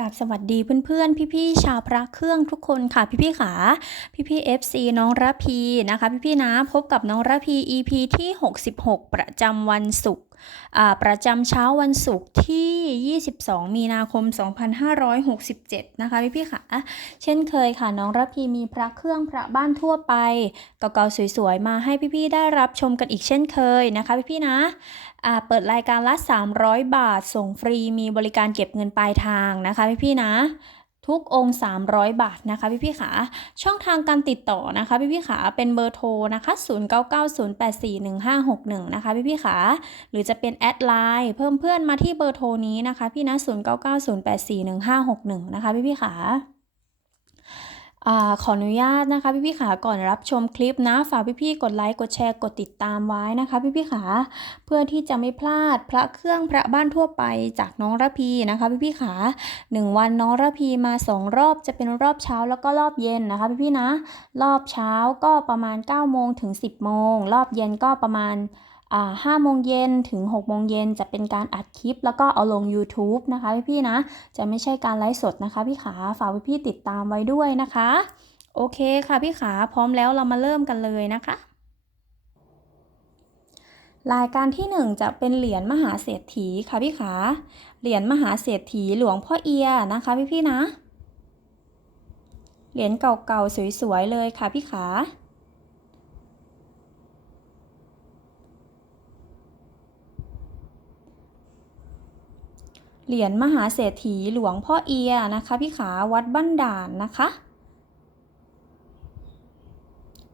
กับสวัสดีเพื่อนๆ พี่ๆชาวพระเครื่องทุกคนค่ะ พี่ๆขาพี่ๆ FC น้องระพีนะคะ พี่ๆนะพบกับน้องระพี EP ที่ 66 ประจำวันศุกร์ ประจำเช้าวันศุกร์ที่ 22 มีนาคม 2567 นะคะพี่ๆขาเช่นเคยค่ะน้องระพีมีพระเครื่องพระบ้านทั่วไป เก่าๆสวยๆ มาให้พี่ๆได้รับชมกันอีกเช่นเคยนะคะพี่ๆนะเปิดรายการละ 300 บาทส่งฟรีมีบริการเก็บเงินปลายทางนะคะพี่ๆนะ ทุกองค์ 300 บาทนะคะพี่พี่ขาช่องทางการติดต่อนะคะพี่พี่ขาเป็นเบอร์โทรนะคะ 0990841561 นะคะพี่พี่ขาหรือจะเป็นแอดไลน์เพิ่มเพื่อนมาที่เบอร์โทรนี้นะคะพี่นะ 0990841561 นะคะพี่พี่ขา อ่าขออนุญาตนะคะพี่ๆขาก่อนรับชมคลิปนะฝากพี่ๆกดไลค์กดแชร์กดติดตามไว้นะคะพี่ๆขาเพื่อที่จะไม่พลาดพระเครื่องพระบ้านทั่วไปจากน้องระพีนะคะพี่พี่ๆขาหนึ่งวันน้องระพีมาสองรอบจะเป็นรอบเช้าแล้วก็รอบเย็นนะคะพี่พี่ๆนะ รอบเช้าก็ประมาณ9โมงถึง 10โมงรอบเย็นก็ประมาณ ห้าโมงเย็นถึง6โมงเย็นจะเป็นการอัดคลิป แล้วก็เอาลง YouTube นะคะพี่พี่ๆนะ จะไม่ใช่การไลฟ์สดนะคะพี่ขาฝากพี่พี่ๆติดตามไว้ด้วยนะคะ โอเคค่ะพี่ขาพร้อมแล้วเรามาเริ่มกันเลยนะคะรายการที่ 1 จะเป็นเหรียญมหาเศรษฐีค่ะพี่ขา เหรียญมหาเศรษฐีหลวงพ่อเอียนะคะพี่พี่ๆนะ เหรียญเก่าๆสวยๆเลยค่ะพี่ขา เหรียญมหาเศรษฐีหลวงพ่อเอียนะคะ พี่ขาวัดบ้านด่านนะคะ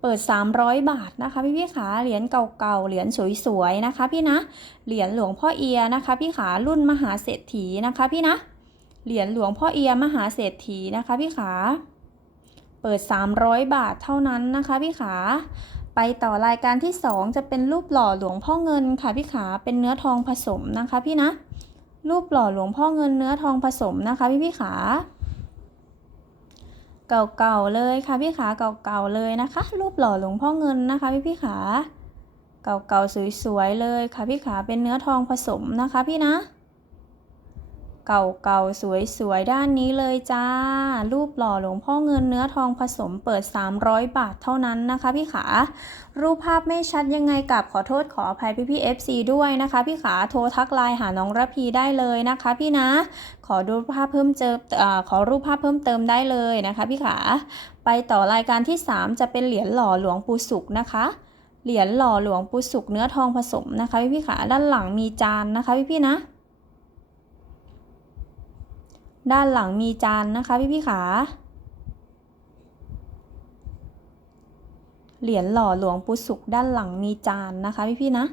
เปิด 300 บาทนะคะพี่พี่ขาเหรียญเก่าๆเหรียญสวยๆนะคะพี่นะเหรียญหลวงพ่อเอียนะคะ พี่ขารุ่นมหาเศรษฐีนะคะพี่นะเหรียญหลวงพ่อเอียมหาเศรษฐีนะคะพี่ขาเปิด 300 บาทเท่านั้นนะคะพี่ขาไปต่อรายการที่ 2 จะเป็นรูปหล่อหลวงพ่อเงินค่ะพี่ขาเป็นเนื้อทองผสมนะคะพี่นะ รูปหล่อหลวงพ่อเงินเนื้อทองผสมนะคะพี่พี่ขา เก่าๆเลยค่ะพี่ขาเก่าๆเลยนะคะ รูปหล่อหลวงพ่อเงินนะคะพี่พี่ขา เก่าๆสวยๆเลยค่ะพี่ขาเป็นเนื้อทองผสมนะคะพี่นะ เก่าๆ สวยๆ ด้านนี้เลยจ้า รูปหล่อหลวงพ่อเงินเนื้อทองผสมเปิด 300 บาทเท่านั้นนะคะพี่ขา รูปภาพไม่ชัดยังไงกับขอโทษขออภัยพี่พี่ๆ FC ด้วยนะคะพี่ขา โทรทักไลน์หาน้องระพีได้เลยนะคะพี่นะ ขอดูภาพเพิ่มเจอขอรูปภาพเพิ่มเติมได้เลยนะคะพี่ขา ไปต่อรายการที่ 3 จะเป็นเหรียญหล่อหลวงปู่สุขนะคะเหรียญหล่อหลวงปู่สุขเนื้อทองผสมนะคะพี่พี่ขาด้านหลังมีจานนะคะพี่พี่นะ ด้านหลังมีจานนะคะพี่พี่ขา เหรียญหล่อหลวงปู่สุขด้านหลังมีจานนะคะพี่พี่นะ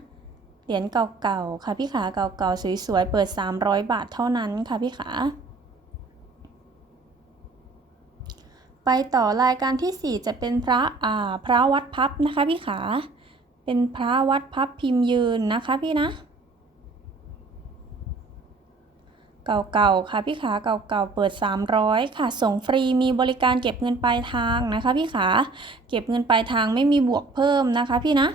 เหรียญเก่าๆค่ะพี่ขาเก่าๆสวยๆเปิด 300 บาทเท่านั้นค่ะพี่ขา ไปต่อรายการที่ 4 จะเป็นพระอ่าพระวัดพับนะคะพี่ขา เป็นพระวัดพับพิมพ์ยืนนะคะพี่นะ เก่าๆค่ะพี่ขาเก่าๆเปิด 300 ค่ะ ส่งฟรีมีบริการเก็บเงินปลายทางนะคะพี่ขาเก็บเงินปลายทางไม่มีบวกเพิ่มนะคะพี่นะ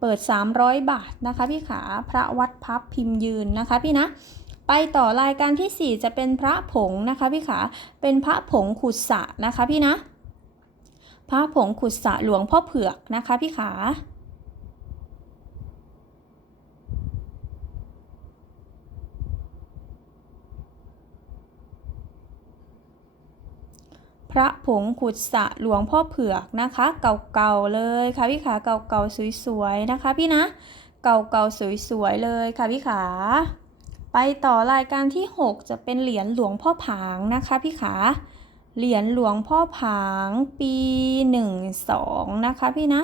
เปิด 300 บาทนะคะพี่ขาพระวัดพับพิมพ์ยืนนะคะพี่นะไปต่อรายการที่ 4 จะเป็นพระผงนะคะพี่ขาเป็นพระผงขุดสระนะคะพี่นะ พระผงขุดสระหลวงพ่อเผือกนะคะพี่ขา ระผงขุดสะหลวงพ่อเผือกนะคะ เก่าๆเลยค่ะพี่ขาเก่าๆสวยๆนะคะพี่นะ เก่าๆสวยๆเลยค่ะพี่ขาไปต่อรายการที่ 6 จะเป็นเหรียญหลวงพ่อผางนะคะพี่ขาเหรียญหลวงพ่อผางปี 12 นะคะพี่นะ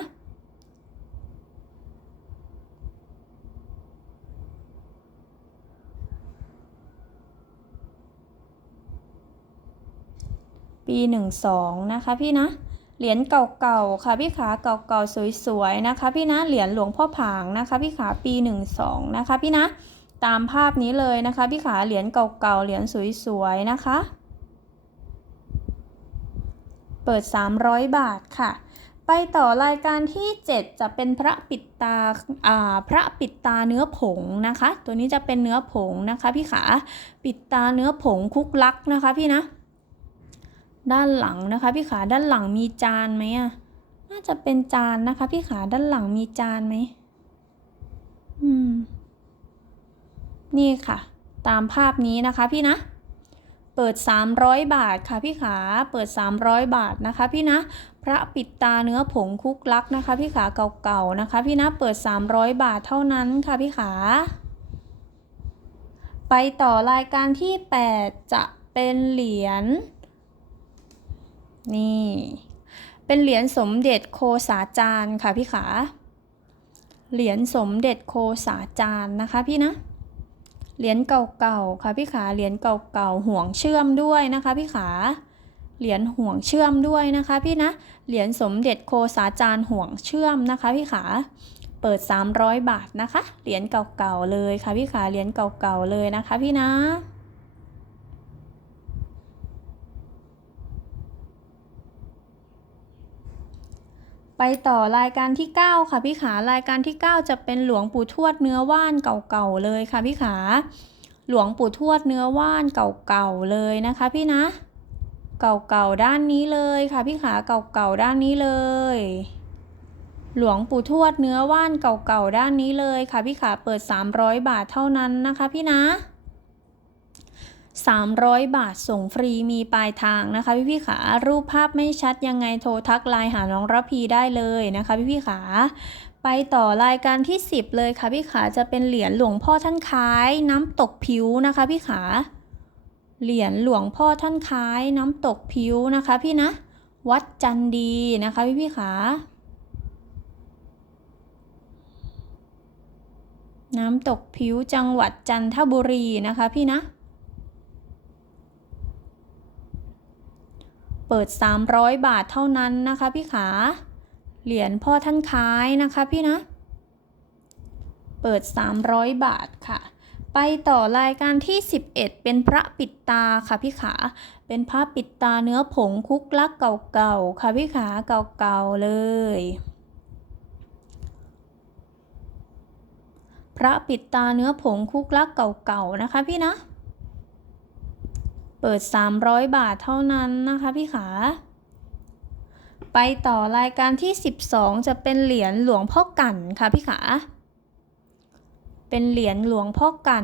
ปี 12 นะคะพี่นะ เหรียญเก่าๆค่ะพี่ขาเก่าๆสวยๆนะคะพี่นะ เหรียญหลวงพ่อผางนะคะพี่ขาปี 12 นะคะพี่นะ ตามภาพนี้เลยนะคะพี่ขาเหรียญเก่าๆเหรียญสวยๆนะคะ เปิด 300 บาทค่ะไปต่อรายการที่ 7 จะเป็นพระปิดตาอ่าพระปิดตาเนื้อผงนะคะ ตัวนี้จะเป็นเนื้อผงนะคะพี่ขา ปิดตาเนื้อผงคุกลักนะคะพี่นะ ด้านหลังนะคะ พี่ขาด้านหลังมีจานไหมอะน่าจะเป็นจานนะคะ พี่ขาด้านหลังมีจานไหมอืม นี่ค่ะ ตามภาพนี้นะคะพี่นะเปิด 300 บาทค่ะพี่ขา เปิด 300 บาทนะคะพี่นะ พระปิดตาเนื้อผงคุกลักนะคะ พี่ขาเก่าๆนะคะ พี่นะ เปิด 300 บาทเท่านั้นค่ะพี่ขา ไปต่อรายการที่ 8 จะเป็นเหรียญ นี่ เป็นเหรียญสมเด็จโคสาจารย์ค่ะพี่ขา เหรียญสมเด็จโคสาจารย์นะคะพี่นะ เหรียญเก่าๆค่ะพี่ขา เหรียญเก่าๆห่วงเชื่อมด้วยนะคะพี่ขา เหรียญห่วงเชื่อมด้วยนะคะพี่นะ เหรียญสมเด็จโคสาจารย์ห่วงเชื่อมนะคะพี่ขาเปิด 300 บาทนะคะ เหรียญเก่าๆเลยค่ะพี่ขา เหรียญเก่าๆเลยนะคะพี่นะ ไปต่อรายการที่ 9 ค่ะพี่ขารายการที่ 9 จะเป็นหลวงปู่ทวดเนื้อว่านเก่าๆเลยค่ะพี่ขา หลวงปู่ทวดเนื้อว่านเก่าๆเลยนะคะพี่นะ เก่าๆด้านนี้เลยค่ะพี่ขาเก่าๆด้านนี้เลย หลวงปู่ทวดเนื้อว่านเก่าๆด้านนี้เลยค่ะพี่ขาเปิด 300 บาทเท่านั้นนะคะพี่นะ 300 บาทส่งฟรีมีปลายทางนะคะ พี่พี่ขารูปภาพไม่ชัดยังไงโทรทักไลน์หาน้องระพีได้เลยนะคะพี่พี่ขาไปต่อรายการที่ 10 เลยค่ะพี่ขาจะเป็นเหรียญหลวงพ่อท่านคล้ายน้ำตกผิวนะคะพี่ขาเหรียญหลวงพ่อท่านคล้ายน้ำตกผิวนะคะพี่นะ วัดจันดีนะคะพี่พี่ขาน้ำตกผิวจังหวัดจันทบุรีนะคะพี่นะ ปิด 300 บาทเท่านั้นนะคะพี่ขา เหรียญพ่อท่านค้ายนะคะพี่นะ เปิด 300 บาทค่ะ ไปต่อรายการที่ 11 เป็นพระปิดตาค่ะพี่ขา เป็นพระปิดตาเนื้อผงคุกลักเก่าๆค่ะพี่ขาเก่าๆเลยพระปิดตาเนื้อผงคุกลักเก่าๆนะคะพี่นะ เปิด 300 บาทเท่านั้นนะคะพี่ขา ไปต่อรายการที่ 12 จะเป็นเหรียญหลวงพ่อกันค่ะพี่ขา เป็นเหรียญหลวงพ่อกัน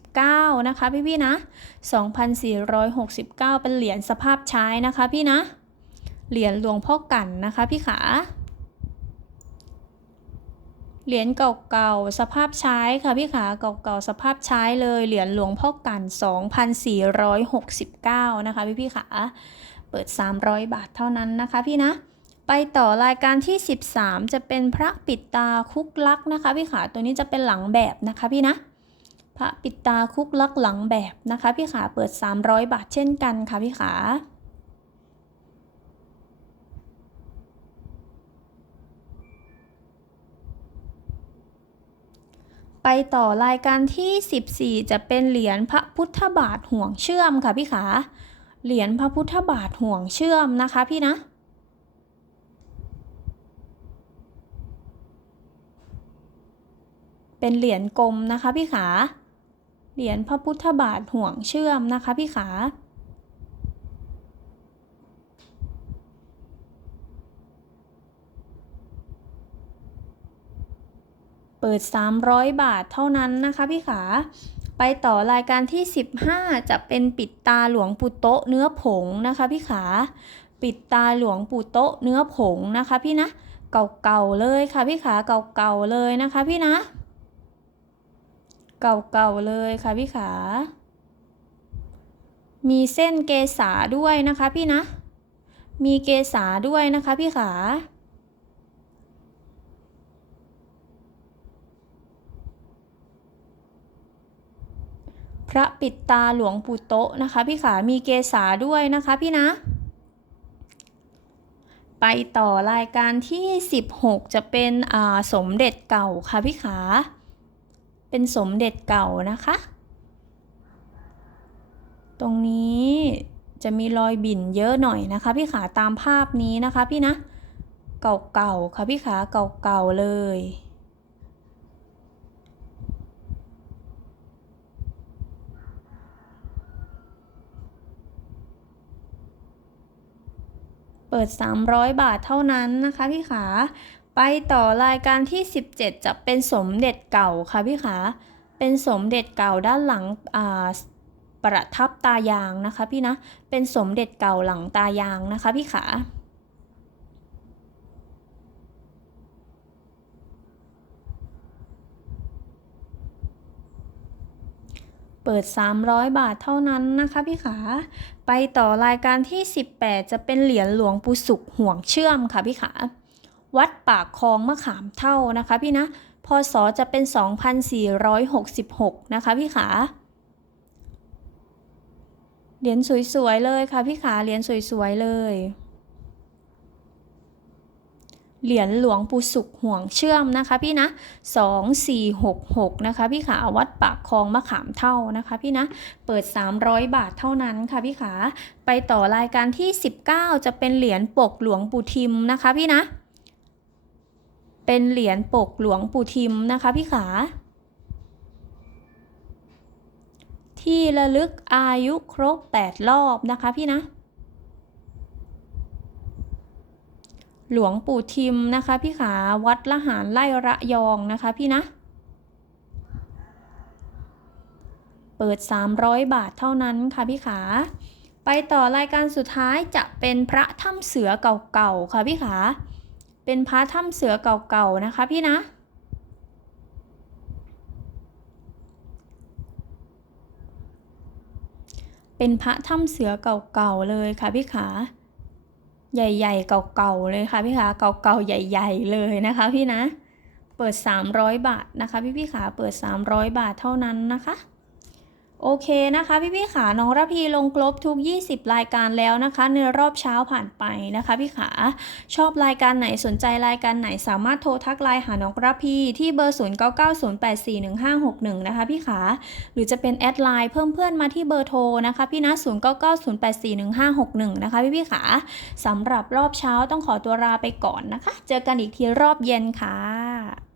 2,469 นะคะพี่พี่นะ 2,469 เป็นเหรียญสภาพใช้นะคะพี่นะ เหรียญหลวงพ่อกันนะคะพี่ขา เหรียญเก่าๆ สภาพใช้ค่ะพี่ขาเก่าๆ สภาพใช้เลย เหรียญหลวงพ่อกัน 2,469 นะคะพี่พี่ขาเปิด 300 บาทเท่านั้นนะคะพี่นะ ไปต่อรายการที่ 13 จะเป็นพระปิดตาคุกลักนะคะพี่ขาตัวนี้จะเป็นหลังแบบนะคะพี่นะ พระปิดตาคุกลักหลังแบบนะคะพี่ขาเปิด 300 บาทเช่นกันค่ะพี่ขา ไปต่อรายการที่ 14 จะเป็นเหรียญพระพุทธบาทห่วงเชื่อมค่ะพี่ขา เหรียญพระพุทธบาทห่วงเชื่อมนะคะพี่นะเป็นเหรียญกลมนะคะพี่ขา เหรียญพระพุทธบาทห่วงเชื่อมนะคะพี่ขา เปิด 300 บาทเท่านั้นนะคะพี่ขา ไปต่อรายการที่ 15 จะเป็นปิดตาหลวงปู่โตะเนื้อผงนะคะพี่ขา ปิดตาหลวงปู่โตะเนื้อผงนะคะพี่นะ เก่าๆเลยค่ะพี่ขาเก่าๆเลยนะคะพี่นะ เก่าๆเลยค่ะพี่ขา มีเส้นเกษาด้วยนะคะพี่นะ มีเกษาด้วยนะคะพี่ขา พระปิดตาหลวงปู่โตะนะคะพี่ขามีเกษาด้วยนะคะพี่นะ ไปต่อรายการที่ 16 จะเป็นสมเด็จเก่าค่ะพี่ขา เป็นสมเด็จเก่านะคะ ตรงนี้จะมีรอยบิ่นเยอะหน่อยนะคะ พี่ขาตามภาพนี้นะคะพี่นะ เก่าๆค่ะพี่ขาเก่าๆเลย เปิด 300 บาทเท่านั้นนะคะพี่ขา ไปต่อรายการที่ 17 จะเป็นสมเด็จเก่าค่ะพี่ขา เป็นสมเด็จเก่าด้านหลังอ่าประทับตายางนะคะพี่นะ เป็นสมเด็จเก่าหลังตายางนะคะพี่ขา เปิด 300 บาทเท่านั้นนะคะพี่ขา ไปต่อรายการที่ 18 จะเป็นเหรียญหลวงปู่สุขห่วงเชื่อมค่ะพี่ขา วัดปากคลองมะขามเท่านะคะพี่นะ พศจะเป็น 2466 นะคะพี่ขา เหรียญสวยๆเลยค่ะพี่ขา เหรียญสวยๆเลย เหรียญหลวงปู่สุขห่วงเชื่อมนะคะพี่นะ 2466 นะคะพี่ขาวัดปากคลองมะขามเท่านะคะพี่นะ เปิด 300 บาทเท่านั้นค่ะพี่ขา ไปต่อรายการที่ 19 จะเป็นเหรียญปกหลวงปู่ทิมนะคะพี่นะ เป็นเหรียญปกหลวงปู่ทิมนะคะพี่ขา ที่ระลึกอายุครบ 8 รอบนะคะพี่นะ หลวงปู่ทิมนะคะพี่ขาวัดละหารไล่ระยองนะคะพี่นะ เปิด 300 บาทเท่านั้นค่ะพี่ขาไปต่อรายการสุดท้ายจะเป็นพระถ้ำเสือเก่าๆค่ะพี่ขา เป็นพระถ้ำเสือเก่าๆนะคะพี่นะ เป็นพระถ้ำเสือเก่าๆเลยค่ะพี่ขา ใหญ่ๆเก่าๆเลยค่ะพี่ขาเก่าๆใหญ่ ๆ เลยนะคะ พี่นะ เปิด 300 บาทนะคะ พี่พี่ขาเปิด 300 บาทเท่านั้นนะคะ โอเคนะคะพี่พี่ขาน้องระพีลงครบทุก 20 รายการแล้วนะคะในรอบเช้าผ่านไปนะคะพี่ขาชอบรายการไหนสนใจรายการไหนสามารถโทรทักไลน์หาน้องระพีที่เบอร์ 0990841561 นะคะพี่ขาหรือจะเป็นแอดไลน์เพิ่มเพื่อนมาที่เบอร์โทรนะคะพี่นะ0990841561 นะคะพี่พี่ขาสำหรับรอบเช้าต้องขอตัวลาไปก่อนนะคะ เจอกันอีกทีรอบเย็นค่ะ